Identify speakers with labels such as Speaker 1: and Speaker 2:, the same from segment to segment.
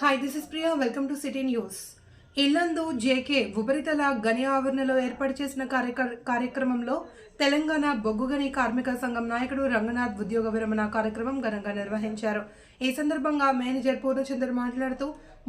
Speaker 1: Hi this is Priya welcome to city news Yellandu JK ఉపరితల గని ఆవరణలో ఏర్పాటు చేసిన కార్యక్రమంలో తెలంగాణ బొగ్గుగని కార్మిక సంఘం నాయకుడు రంగనాథ్ ఉద్యోగ విరమణ కార్యక్రమం ఘనంగా నిర్వహించారు. ఈ సందర్భంగా మేనేజర్ పూర్ణచంద్ర మాట్లాడుతూ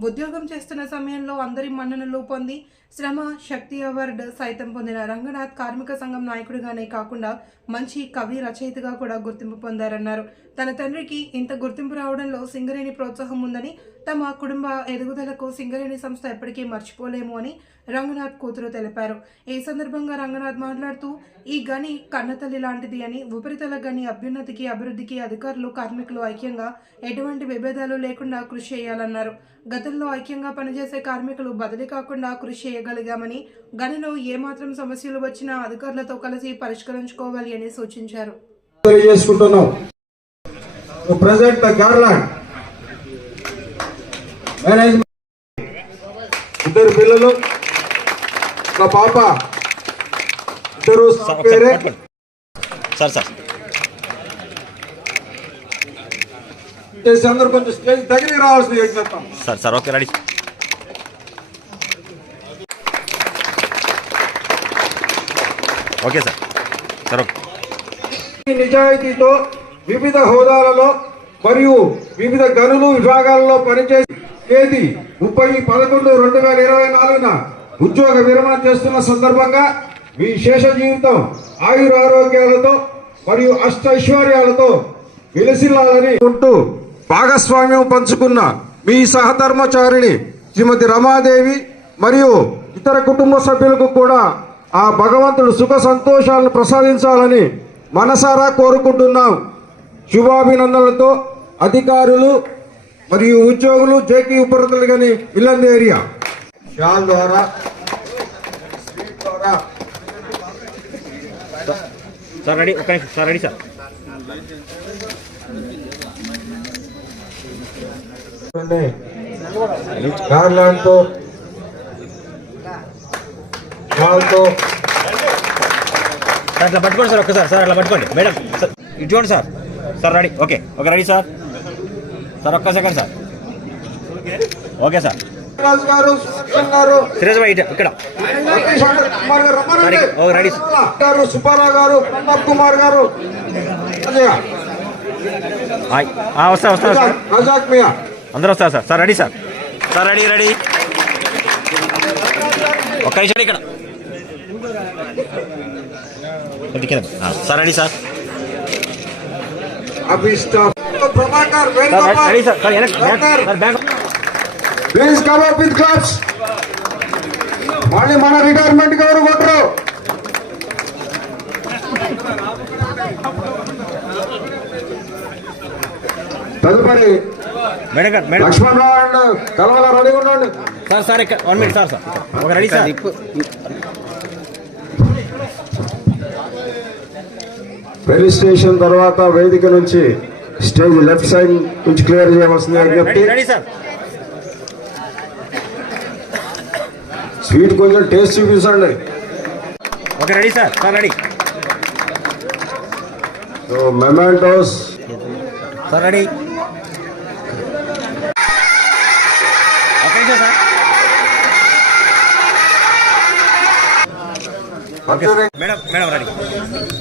Speaker 1: ఉద్యోగం చేస్తున్న సమయంలో అందరి మన్ననలు పొంది శ్రమ శక్తి అవార్డు సైతం పొందిన రంగనాథ్ కార్మిక సంఘం నాయకుడిగానే కాకుండా మంచి కవి రచయితగా కూడా గుర్తింపు పొందారన్నారు. తన తండ్రికి ఇంత గుర్తింపు రావడంలో సింగరేణి ప్రోత్సాహం ఉందని తమ కుటుంబ ఎదుగుదలకు సింగరేణి సంస్థ ఎప్పటికీ మర్చిపోలేము అని రంగనాథ్ కూతురు తెలిపారు. ఈ సందర్భంగా రంగనాథ్ మాట్లాడుతూ ఈ గని కన్నతల్లి లాంటిది అని ఉపరితల గని అభ్యున్నతికి అభివృద్ధికి అధికారులు కార్మికులు ఐక్యంగా ఎటువంటి విభేదాలు లేకుండా కృషి చేయాలన్నారు. గతంలో ఐక్యంగా పనిచేసే కార్మికులు బదిలీ కాకుండా కృషి చేయగలిగామని గనిలో ఏమాత్రం సమస్యలు వచ్చినా అధికారులతో కలిసి పరిష్కరించుకోవాలి అని సూచించారు.
Speaker 2: ప్రజెంట్ ఇద్దరు పిల్లలు ఒక పాప ఇద్దరు
Speaker 3: సార్ సార్.
Speaker 2: అందరూ కొంచెం స్టేజ్ దగ్గరికి రావాల్సిన యజ్ఞత్వం
Speaker 3: sir sir okay ready okay sir
Speaker 2: నిజాయితీతో వివిధ హోదాలలో మరియు వివిధ గనులు విభాగాలలో పనిచేసి తేదీ ముప్పై పదకొండు రెండు వేల ఇరవై నాలుగున ఉద్యోగ విరమణ చేస్తున్న సందర్భంగా మీ శేష జీవితం ఆయుర ఆరోగ్యాలతో మరియు అష్టైశ్వర్యాలతో విలసిల్లాలని ఉంటూ భాగస్వామ్యం పంచుకున్న మీ సహధర్మచారిణి శ్రీమతి రమాదేవి మరియు ఇతర కుటుంబ సభ్యులకు కూడా ఆ భగవంతుడు సుఖ సంతోషాలను ప్రసాదించాలని మనసారా కోరుకుంటున్నాం. శుభాభినందనలతో అధికారులు మరియు ఉద్యోగులు జేకి ఉపరితలు కానీ ఇల్లంది ఏరియా. షాల్ ద్వారా ద్వారా.
Speaker 3: సార్ రెడీ ఒక నిమిషం. Sir ready sir.
Speaker 2: గార్లాండ్తో
Speaker 3: అట్లా పట్టుకోండి సార్ ఒక్కసారి సార్ అట్లా పట్టుకోండి మేడం సార్ ఇటు చూడండి sir sir ready okay okay ready sir sir ఒక్క సెకండ్ సార్ ఓకే సార్ సిరీస్ భాయ్ ఇక్కడ రెడీ.
Speaker 2: గారు సుబ్బారావు గారు ప్రణబ్ కుమార్ గారు
Speaker 3: వస్తా వస్తా
Speaker 2: రజాక్ మియా
Speaker 3: అందరూ వస్తారు sir. Sir ready sir. Sir ready ready. ఒక్క నిమిషం ఇక్కడ. Sir ready sir.
Speaker 2: Prabhakar
Speaker 3: ready sir. Sir back.
Speaker 2: Please come up with మళ్ళీ మన రిటైర్మెంట్ ఎవరు కొట్టరు తదుపరి
Speaker 3: మేడం గారు madam
Speaker 2: Lakshman Rao and Kalavala ready ఉండండి
Speaker 3: సార్ సార్ ఇక్కడ వన్ మినిట్ సార్ సార్. ఒక రెడీ సార్.
Speaker 2: రిజిస్ట్రేషన్ తర్వాత వేదిక నుంచి స్టేజ్ లెఫ్ట్ సైడ్ నుంచి క్లియర్ చేయవలసింది
Speaker 3: సార్.
Speaker 2: స్వీట్ కొంచెం టేస్ట్ చూపించండి
Speaker 3: okay ready sir sir ready.
Speaker 2: So mementos
Speaker 3: sir ready.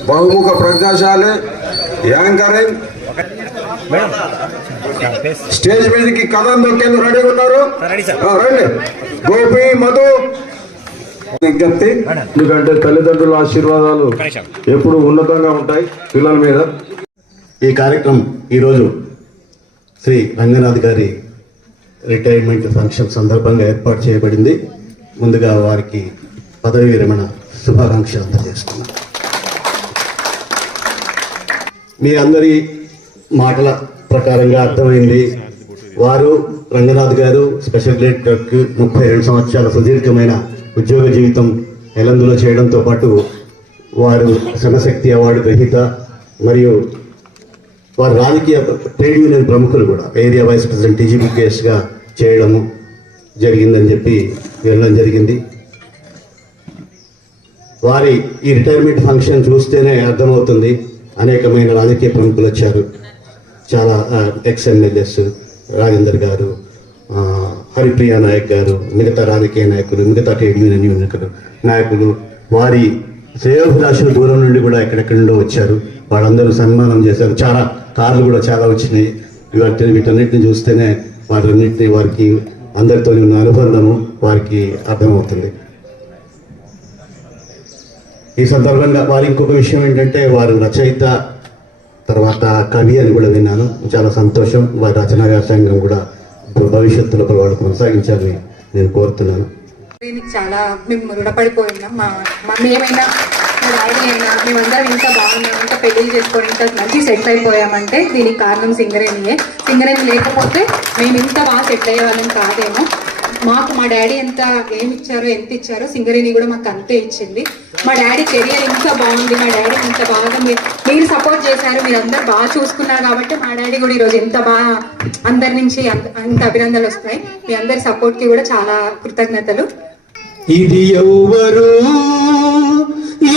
Speaker 2: బహుముఖ ప్రజ్ఞాశాలి యాంకరింగ్. స్టేజ్ మీదకి కథం దొక్కేందుకు రెడీ ఉన్నారు?
Speaker 3: Sir ready sir.
Speaker 2: ఆ, రండి. గోపి మధు. విజ్ఞప్తి ఎందుకంటే తల్లిదండ్రుల ఆశీర్వాదాలు ఎప్పుడు ఉన్నతంగా ఉంటాయి పిల్లల మీద.
Speaker 4: ఈ కార్యక్రమం ఈరోజు శ్రీ రంగనాథ్ గారి రిటైర్మెంట్ ఫంక్షన్ సందర్భంగా ఏర్పాటు చేయబడింది. ముందుగా వారికి పదవి విరమణ శుభాకాంక్షలు అందజేస్తున్నాను మీ అందరి మాటల ప్రకారంగా అర్థమైంది. వారు రంగనాథ్ గారు స్పెషల్ గ్రేడ్ క్లర్క్ ముప్పై రెండు సంవత్సరాల సుదీర్ఘమైన ఉద్యోగ జీవితం ఎలందులో చేయడంతో పాటు వారు సనశక్తి అవార్డు గ్రహీత మరియు వారు రాజకీయ ట్రేడ్ యూనియన్ ప్రముఖులు కూడా ఏరియా వైస్ ప్రెసిడెంట్ టీజీపీకేఎస్గా చేయడము జరిగిందని చెప్పి వినడం జరిగింది. వారి ఈ రిటైర్మెంట్ ఫంక్షన్ చూస్తేనే అర్థమవుతుంది. అనేకమైన రాజకీయ ప్రముఖులు వచ్చారు. చాలా ఎక్స్ ఎమ్మెల్యేస్ రాజేందర్ గారు హరిప్రియ నాయక్ గారు మిగతా రాజకీయ నాయకులు మిగతా ట్రేడ్ యూనియన్ యూనియన్ నాయకులు వారి శ్రేయోభిలాషుల దూరం నుండి కూడా ఎక్కడెక్కడి నుండో వచ్చారు. వాళ్ళందరూ సన్మానం చేశారు. చాలా కార్లు కూడా చాలా వచ్చినాయి. వీటి వీటన్నిటిని చూస్తేనే వాటన్నిటిని వారికి అందరితో ఉన్న అనుబంధము వారికి అర్థమవుతుంది. ఈ సందర్భంగా వారి ఇంకొక విషయం ఏంటంటే వారు రచయిత తర్వాత కవి అని కూడా విన్నాను. చాలా సంతోషం. వారి రచనా వ్యాసంగం కూడా భవిష్యత్తులో వాళ్ళు కొనసాగించాలని నేను కోరుతున్నాను.
Speaker 5: దీనికి చాలా మేము రుణపడిపోయి ఉన్నాం మా మేమైనా మా డాడీ అయినా మేమందరం ఇంత బాగున్నాం ఇంత పెళ్ళి చేసుకొని ఇంత మంచి సెట్ అయిపోయామంటే దీనికి కారణం సింగరేణియే. సింగరేణి లేకపోతే మేము ఇంత బాగా సెట్ అయ్యే కాదేమో. మాకు మా డాడీ ఎంత ఏమి ఇచ్చారో ఎంత ఇచ్చారో సింగరేణి కూడా మాకు అంతే ఇచ్చింది. మా డాడీ కెరియర్ ఇంకా బాగుంది మా డాడీ ఇంత బాగా మీరు మీరు సపోర్ట్ చేశారు మీరు అందరు బాగా చూసుకున్నారు కాబట్టి మా డాడీ కూడా ఈరోజు ఎంత బాగా అందరి నుంచి అంత అంత అభినందనలు వస్తాయి మీ అందరి సపోర్ట్కి కూడా చాలా కృతజ్ఞతలు.
Speaker 6: ఇది ఎవరు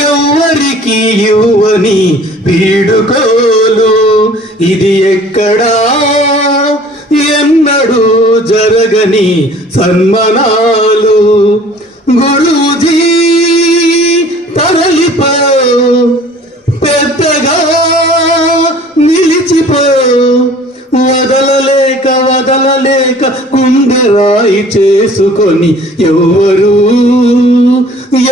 Speaker 6: ఎవరికి ఇవ్వని వీడుకోలు ఇది ఎక్కడా జరగని సన్మనాలు. గురూజీ తరలిపో పెద్దగా నిలిచిపో. వదలలేక వదలలేక కుండరాయి రాయి చేసుకొని ఎవరు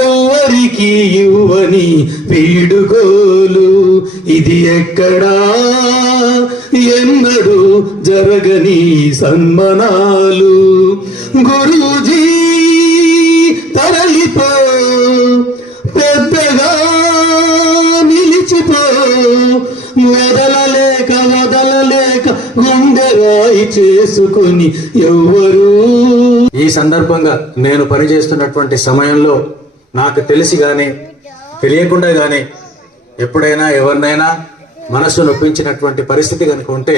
Speaker 6: ఎవరికి ఇవ్వని వీడుగోలు. ఇది ఎక్కడా? ఎన్నడూ జరగని సన్మనాలు. గురూజీ తరలిపో పెద్దగా నిలిచిపో. వదలలేక వదలలేక గుండెరాయి చేసుకుని ఎవ్వరు
Speaker 7: ఈ సందర్భంగా నేను పనిచేస్తున్నటువంటి సమయంలో నాకు తెలిసి కానీ తెలియకుండా కానీ ఎప్పుడైనా ఎవరినైనా మనసు నొప్పించినటువంటి పరిస్థితి కనుక ఉంటే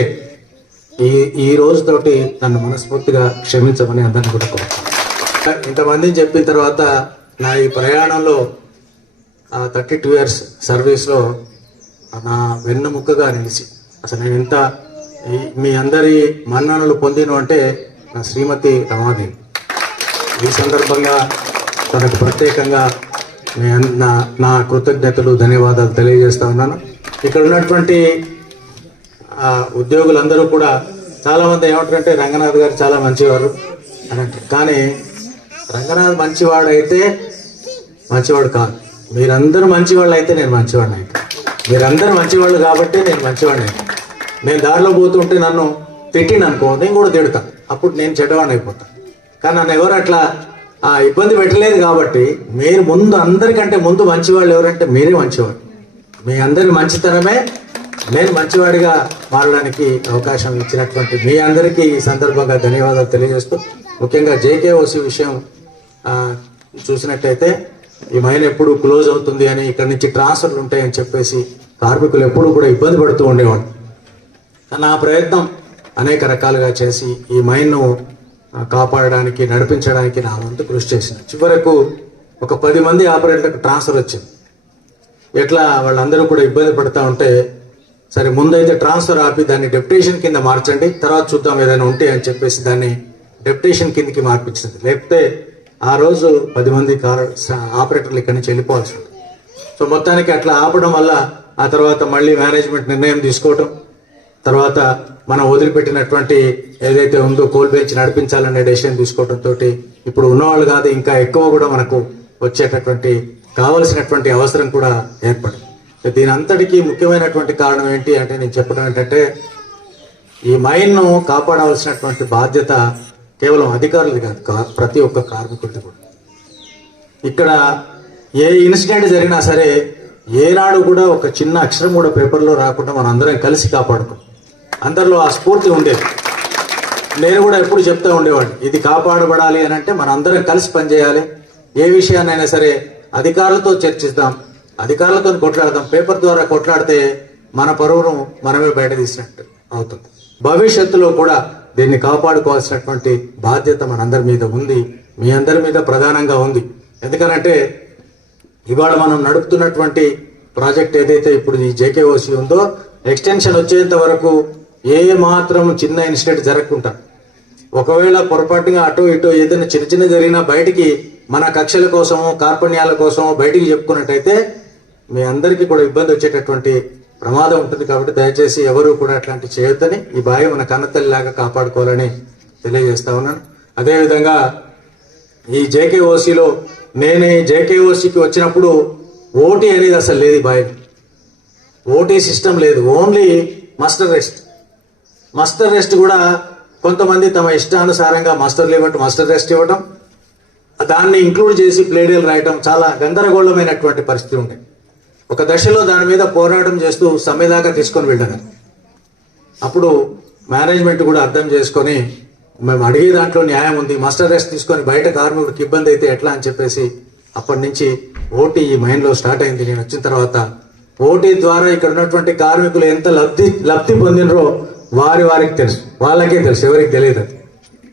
Speaker 7: ఈ ఈ రోజుతోటి నన్ను మనస్ఫూర్తిగా క్షమించమని అందరిని కూడా కోరుతున్నాను. ఇంతమందిని చెప్పిన తర్వాత నా ఈ ప్రయాణంలో థర్టీ టూ ఇయర్స్ సర్వీస్లో నా వెన్నుముక్కగా నిలిచి అసలు నేను ఇంత ఈ- మీ అందరి మన్ననలు పొందిను అంటే నా శ్రీమతి రమాదేవి ఈ సందర్భంగా తనకు ప్రత్యేకంగా నా నా కృతజ్ఞతలు ధన్యవాదాలు తెలియజేస్తా ఉన్నాను ఇక్కడ ఉన్నటువంటి ఉద్యోగులందరూ కూడా చాలామంది ఏమంటారంటే రంగనాథ్ గారు చాలా మంచివారు అని అంటారు. కానీ రంగనాథ్ మంచివాడైతే మంచివాడు కాదు. మీరందరూ మంచివాళ్ళు అయితే నేను మంచివాడిని అయితే మీరందరూ మంచివాళ్ళు కాబట్టి నేను మంచివాడిని అయితే నేను దారిలో పోతుంటే నన్ను తిట్టిన అనుకో నేను కూడా తిడతా. అప్పుడు నేను చెడ్డవాడిని అయిపోతాను కానీ నన్ను ఎవరు అట్లా ఆ, ఇబ్బంది పెట్టలేదు కాబట్టి మీరు ముందు అందరికంటే ముందు మంచివాళ్ళు ఎవరంటే మీరే మంచివాళ్ళు. మీ అందరి మంచితనమే. నేను మంచివాడిగా మారడానికి అవకాశం ఇచ్చినటువంటి మీ అందరికీ ఈ సందర్భంగా ధన్యవాదాలు తెలియజేస్తూ ముఖ్యంగా జేకేఓసి విషయం చూసినట్టయితే ఈ మైన్ ఎప్పుడు క్లోజ్ అవుతుంది అని ఇక్కడ నుంచి ట్రాన్స్ఫర్లు ఉంటాయని చెప్పేసి కార్మికులు ఎప్పుడు కూడా ఇబ్బంది పడుతూ ఉండేవాడు నా ప్రయత్నం అనేక రకాలుగా చేసి ఈ మైన్ను కాపాడడానికి నడిపించడానికి నా వంతు కృషి చేసిన చివరకు ఒక పది మంది ఆపరేటర్లకు ట్రాన్స్ఫర్ వచ్చింది. ఎట్లా వాళ్ళందరూ కూడా ఇబ్బంది పడుతూ ఉంటే సరే ముందైతే ట్రాన్స్ఫర్ ఆపి దాన్ని డెప్యుటేషన్ కింద మార్చండి తర్వాత చూద్దాం ఏదైనా ఉంటే అని చెప్పేసి దాన్ని డెప్యుటేషన్ కిందకి మార్పించింది లేకపోతే ఆ రోజు పది మంది కార్ ఆపరేటర్లు ఇక్కడి నుంచి వెళ్ళిపోవాల్సి ఉంటుంది. సో మొత్తానికి అట్లా ఆపడం వల్ల ఆ తర్వాత మళ్ళీ మేనేజ్మెంట్ నిర్ణయం తీసుకోవటం తర్వాత మనం వదిలిపెట్టినటువంటి ఏదైతే ఉందో కోల్ బెంచ్ నడిపించాలనే డెసిషన్ తీసుకోవడంతో ఇప్పుడు ఉన్నవాళ్ళు కాదు ఇంకా ఎక్కువ కూడా మనకు వచ్చేటటువంటి కావలసినటువంటి అవసరం కూడా ఏర్పడింది. దీని అంతటికీ ముఖ్యమైనటువంటి కారణం ఏంటి అంటే నేను చెప్పడం ఏంటంటే ఈ మైన్ను కాపాడవలసినటువంటి బాధ్యత కేవలం అధికారులది కాదు కా- ప్రతి ఒక్క కార్మికుడిది కూడా. ఇక్కడ ఏ ఇన్సిడెంట్ జరిగినా సరే ఏనాడు కూడా ఒక చిన్న అక్షరం కూడా పేపర్లో రాకుండా మనం అందరం కలిసి కాపాడుకున్నాం అందరిలో ఆ స్ఫూర్తి ఉండేది. నేను కూడా ఎప్పుడు చెప్తూ ఉండేవాడిని ఇది కాపాడబడాలి అని అంటే మనందరం కలిసి పనిచేయాలి. ఏ విషయాన్నైనా సరే అధికారులతో చర్చిద్దాం అధికారులతో కొట్లాడదాం. పేపర్ ద్వారా కొట్లాడితే మన పరువును మనమే బయట తీసినట్టు అవుతుంది. భవిష్యత్తులో కూడా దీన్ని కాపాడుకోవాల్సినటువంటి బాధ్యత మనందరి మీద ఉంది మీ అందరి మీద ప్రధానంగా ఉంది. ఎందుకనంటే ఇవాళ మనం నడుపుతున్నటువంటి ప్రాజెక్ట్ ఏదైతే ఇప్పుడు ఈ జేకేఓసి ఉందో ఎక్స్టెన్షన్ వచ్చేంత వరకు ఏ మాత్రం చిన్న ఇన్సిడెంట్ జరగకుండా ఒకవేళ పొరపాటుగా అటు ఇటు ఏదైనా చిన్న చిన్న జరిగినా బయటికి మన కక్షల కోసము కార్పణ్యాల కోసం బయటికి చెప్పుకున్నట్టయితే మీ అందరికీ కూడా ఇబ్బంది వచ్చేటటువంటి ప్రమాదం ఉంటుంది కాబట్టి దయచేసి ఎవరు కూడా అట్లాంటి చేయొద్దని ఈ బావి మన కన్నతల్లిలాగా కాపాడుకోవాలని తెలియజేస్తా ఉన్నాను. అదేవిధంగా ఈ జేకేఓసిలో నేను ఈ జేకేఓసికి వచ్చినప్పుడు ఓటీ అనేది అసలు లేదు ఈ బావి. ఓటీ సిస్టమ్ లేదు. Only muster rest. Muster rest కూడా కొంతమంది తమ ఇష్టానుసారంగా మాస్టర్లు ఇవ్వటం మాస్టర్ రెస్ట్ ఇవ్వటం దాన్ని ఇంక్లూడ్ చేసి ప్లేడీలు రాయటం చాలా గందరగోళమైనటువంటి పరిస్థితి ఉండే ఒక దశలో దాని మీద పోరాటం చేస్తూ సమ్మె దాకా తీసుకొని వెళ్ళాను. అప్పుడు మేనేజ్మెంట్ కూడా అర్థం చేసుకొని మేము అడిగే దాంట్లో న్యాయం ఉంది మాస్టర్ రెస్ట్ తీసుకొని బయట కార్మికుడికి ఇబ్బంది అయితే ఎట్లా అని చెప్పేసి అప్పటి నుంచి ఓటీ ఈ మైండ్లో స్టార్ట్ అయింది. నేను వచ్చిన తర్వాత ఓటీ ద్వారా ఇక్కడ ఉన్నటువంటి కార్మికులు ఎంత లబ్ధి లబ్ధి పొందినరో వారి వారికి తెలుసు. వాళ్ళకే తెలుసు ఎవరికి తెలియదు అది.